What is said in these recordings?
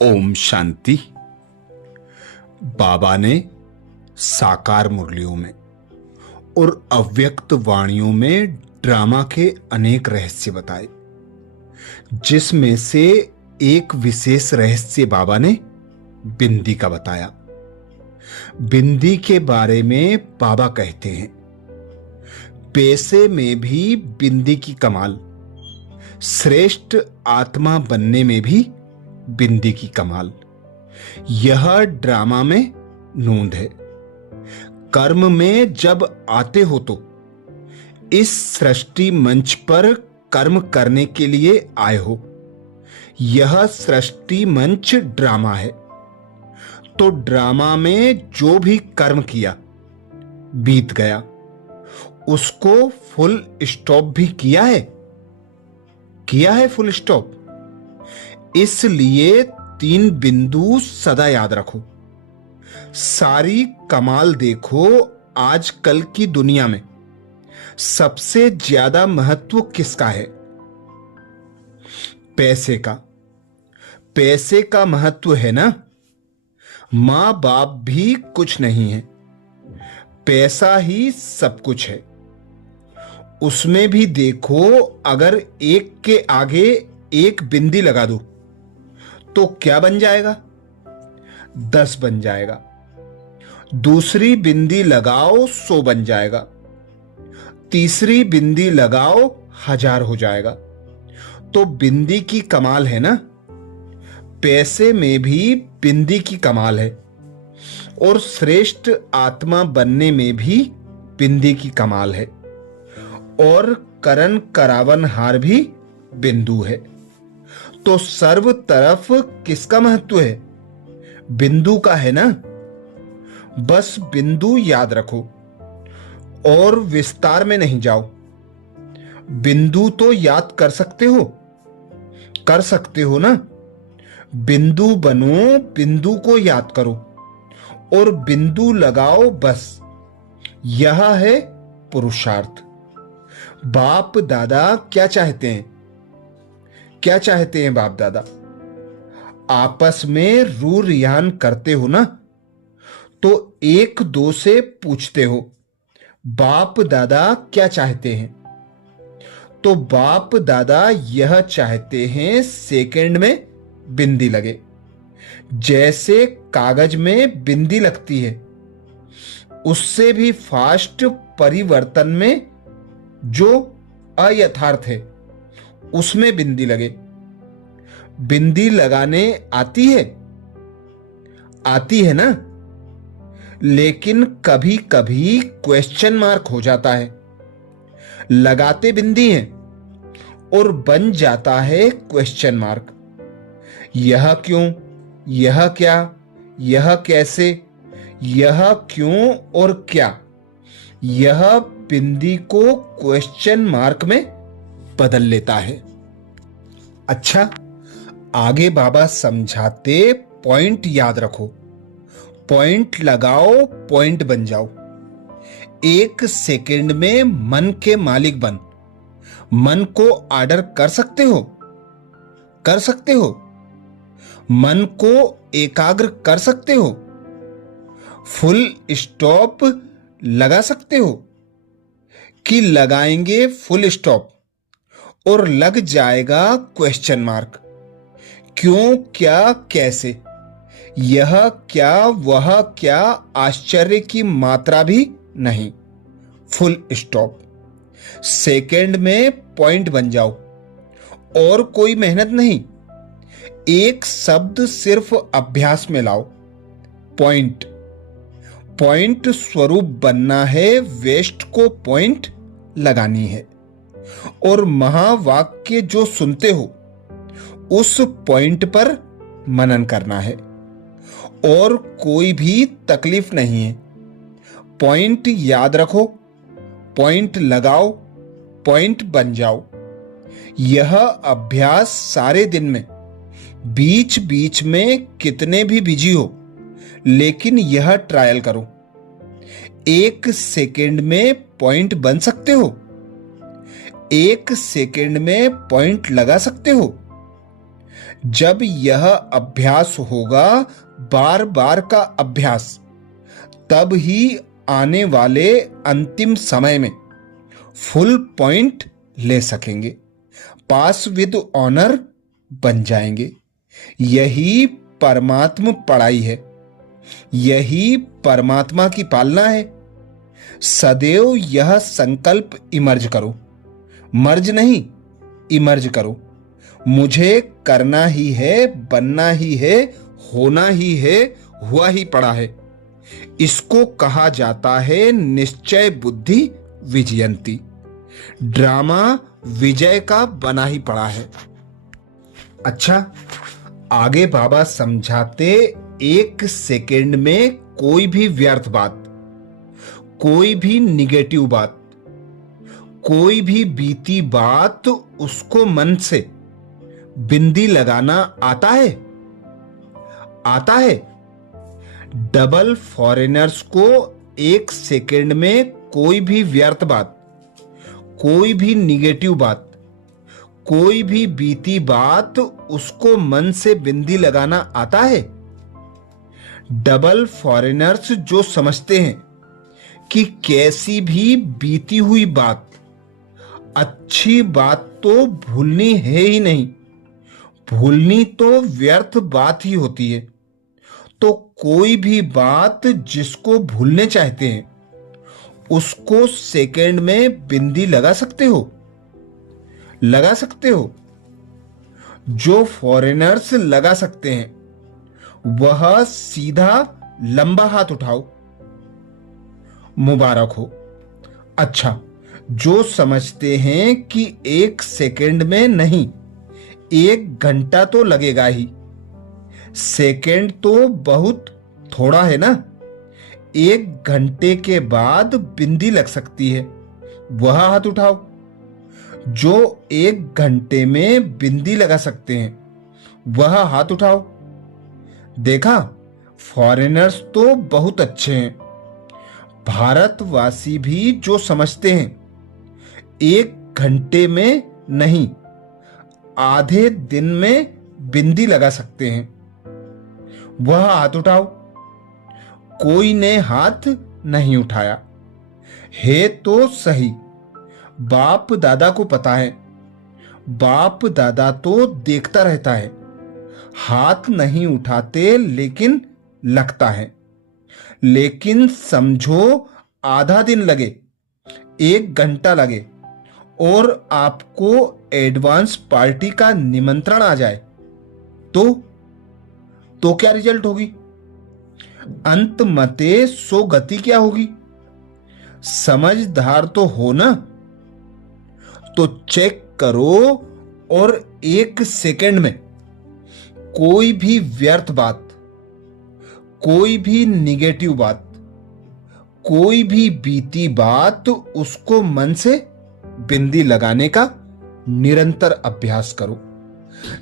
ओम शांति। बाबा ने साकार मुरलियों में और अव्यक्त वाणियों में ड्रामा के अनेक रहस्य बताए, जिसमें से एक विशेष रहस्य बाबा ने बिंदी का बताया। बिंदी के बारे में बाबा कहते हैं, पैसे में भी बिंदी की कमाल, श्रेष्ठ आत्मा बनने में भी बिंदी की कमाल। यह ड्रामा में नूंद है। कर्म में जब आते हो तो इस सृष्टि मंच पर कर्म करने के लिए आए हो। यह सृष्टि मंच ड्रामा है, तो ड्रामा में जो भी कर्म किया बीत गया, उसको फुल स्टॉप भी किया है फुल स्टॉप। इसलिए 3 बिंदु सदा याद रखो। सारी कमाल देखो। आजकल की दुनिया में सबसे ज्यादा महत्व किसका है? पैसे का महत्व है ना। मां बाप भी कुछ नहीं है, पैसा ही सब कुछ है। उसमें भी देखो, अगर एक के आगे एक बिंदी लगा दो तो क्या बन जाएगा? 10 बन जाएगा। दूसरी बिंदी लगाओ 100 बन जाएगा। तीसरी बिंदी लगाओ 1000 हो जाएगा। तो बिंदी की कमाल है ना। पैसे में भी बिंदी की कमाल है, और श्रेष्ठ आत्मा बनने में भी बिंदी की कमाल है, और करण करावन हार भी बिंदु है। तो सर्व तरफ किसका महत्व है? बिंदु का है ना। बस बिंदु याद रखो और विस्तार में नहीं जाओ। बिंदु तो याद कर सकते हो ना। बिंदु बनो, बिंदु को याद करो और बिंदु लगाओ। बस यह है पुरुषार्थ। बाप दादा क्या चाहते हैं? बाप दादा आपस में रू रियान करते हो ना, तो एक दो से पूछते हो बाप दादा क्या चाहते हैं? तो बाप दादा यह चाहते हैं सेकंड में बिंदी लगे, जैसे कागज में बिंदी लगती है। उससे भी फास्ट परिवर्तन में जो अयथार्थ है उसमें बिंदी लगे। बिंदी लगाने आती है ना। लेकिन कभी कभी क्वेश्चन मार्क हो जाता है। लगाते बिंदी हैं और बन जाता है क्वेश्चन मार्क। यह क्यों, यह क्या, यह कैसे, यह क्यों और क्या, यह बिंदी को क्वेश्चन मार्क में बदल लेता है। अच्छा, आगे बाबा समझाते, पॉइंट याद रखो। पॉइंट लगाओ, पॉइंट बन जाओ। 1 सेकंड में मन के मालिक बन। मन को ऑर्डर कर सकते हो। मन को एकाग्र कर सकते हो। फुल स्टॉप लगा सकते हो कि लगाएंगे फुल स्टॉप और लग जाएगा क्वेश्चन मार्क। क्यों, क्या, कैसे, यह क्या, वह क्या, आश्चर्य की मात्रा भी नहीं। Full stop. सेकंड में पॉइंट बन जाओ, और कोई मेहनत नहीं। एक शब्द सिर्फ अभ्यास में लाओ। पॉइंट स्वरूप बनना है। वेस्ट को पॉइंट लगानी है। और महावाक्य जो सुनते हो उस पॉइंट पर मनन करना है, और कोई भी तकलीफ नहीं है। पॉइंट याद रखो, पॉइंट लगाओ, पॉइंट बन जाओ। यह अभ्यास सारे दिन में, बीच बीच में कितने भी बिजी हो, लेकिन यह ट्रायल करो। 1 सेकंड में पॉइंट बन सकते हो। 1 सेकंड में पॉइंट लगा सकते हो। जब यह अभ्यास होगा, बार बार का अभ्यास, तब ही आने वाले अंतिम समय में फुल पॉइंट ले सकेंगे, पास विद ऑनर बन जाएंगे। यही परमात्म पढ़ाई है, यही परमात्मा की पालना है। सदैव यह संकल्प इमर्ज करो, मर्ज नहीं, इमर्ज करो। मुझे करना ही है, बनना ही है, होना ही है, हुआ ही पड़ा है। इसको कहा जाता है निश्चय बुद्धि विजयंती। ड्रामा विजय का बना ही पड़ा है। अच्छा, आगे बाबा समझाते, एक सेकेंड में कोई भी व्यर्थ बात, कोई भी निगेटिव बात, कोई भी बीती बात, उसको मन से बिंदी लगाना आता है? आता है। डबल फॉरेनर्स को एक सेकेंड में कोई भी व्यर्थ बात, कोई भी निगेटिव बात, कोई भी बीती बात, उसको मन से बिंदी लगाना आता है? डबल फॉरेनर्स जो समझते हैं कि कैसी भी बीती हुई बात, अच्छी बात तो भूलनी है ही नहीं, भूलनी तो व्यर्थ बात ही होती है, तो कोई भी बात जिसको भूलने चाहते हैं उसको सेकेंड में बिंदी लगा सकते हो, लगा सकते हो। जो फॉरेनर्स लगा सकते हैं वह सीधा लंबा हाथ उठाओ, मुबारक हो। अच्छा, जो समझते हैं कि एक सेकेंड में नहीं, एक घंटा तो लगेगा ही, सेकेंड तो बहुत थोड़ा है ना, एक घंटे के बाद बिंदी लग सकती है, वह हाथ उठाओ। जो एक घंटे में बिंदी लगा सकते हैं वह हाथ उठाओ। देखा, फॉरेनर्स तो बहुत अच्छे हैं। भारतवासी भी जो समझते हैं एक घंटे में नहीं, आधे दिन में बिंदी लगा सकते हैं, वह हाथ उठाओ। कोई ने हाथ नहीं उठाया है तो सही। बाप दादा को पता है, बाप दादा तो देखता रहता है, हाथ नहीं उठाते लेकिन लगता है। लेकिन समझो आधा दिन लगे, एक घंटा लगे और आपको एडवांस पार्टी का निमंत्रण आ जाए तो क्या रिजल्ट होगी? अंत मते सो गति क्या होगी? समझदार तो हो ना? तो चेक करो और एक सेकंड में कोई भी व्यर्थ बात, कोई भी निगेटिव बात, कोई भी बीती बात, उसको मन से बिंदी लगाने का निरंतर अभ्यास करो।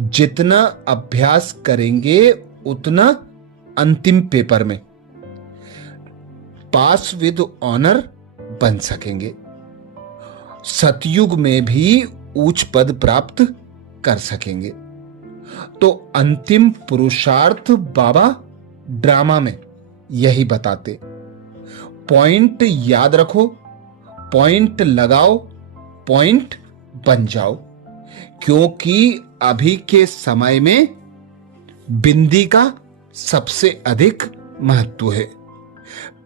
जितना अभ्यास करेंगे उतना अंतिम पेपर में पास विद ऑनर बन सकेंगे, सतयुग में भी उच्च पद प्राप्त कर सकेंगे। तो अंतिम पुरुषार्थ बाबा ड्रामा में यही बताते। पॉइंट याद रखो, पॉइंट लगाओ, पॉइंट बन जाओ, क्योंकि अभी के समय में बिंदी का सबसे अधिक महत्व है।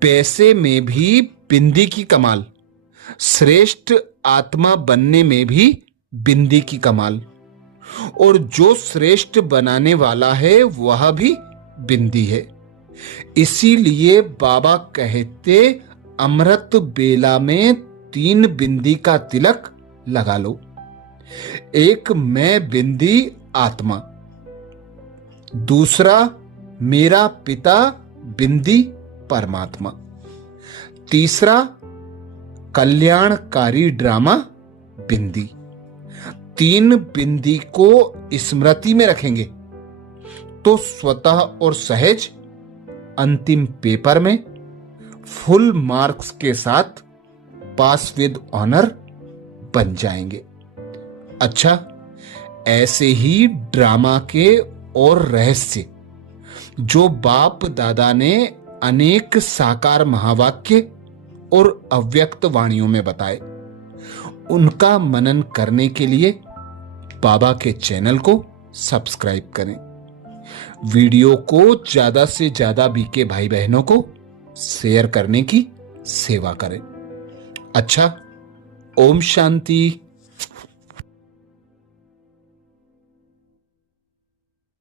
पैसे में भी बिंदी की कमाल, श्रेष्ठ आत्मा बनने में भी बिंदी की कमाल, और जो श्रेष्ठ बनाने वाला है वह भी बिंदी है। इसीलिए बाबा कहते, अमृत बेला में 3 बिंदी का तिलक लगा लो। एक मैं बिंदी आत्मा, दूसरा मेरा पिता बिंदी परमात्मा, तीसरा कल्याणकारी ड्रामा बिंदी। 3 बिंदी को स्मृति में रखेंगे तो स्वतः और सहज अंतिम पेपर में फुल मार्क्स के साथ पास विद ऑनर बन जाएंगे। अच्छा, ऐसे ही ड्रामा के और रहस्य जो बाप दादा ने अनेक साकार महावाक्य और अव्यक्त वाणियों में बताए, उनका मनन करने के लिए बाबा के चैनल को सब्सक्राइब करें। वीडियो को ज्यादा से ज्यादा बीके भाई बहनों को शेयर करने की सेवा करें। अच्छा, ओम शांति।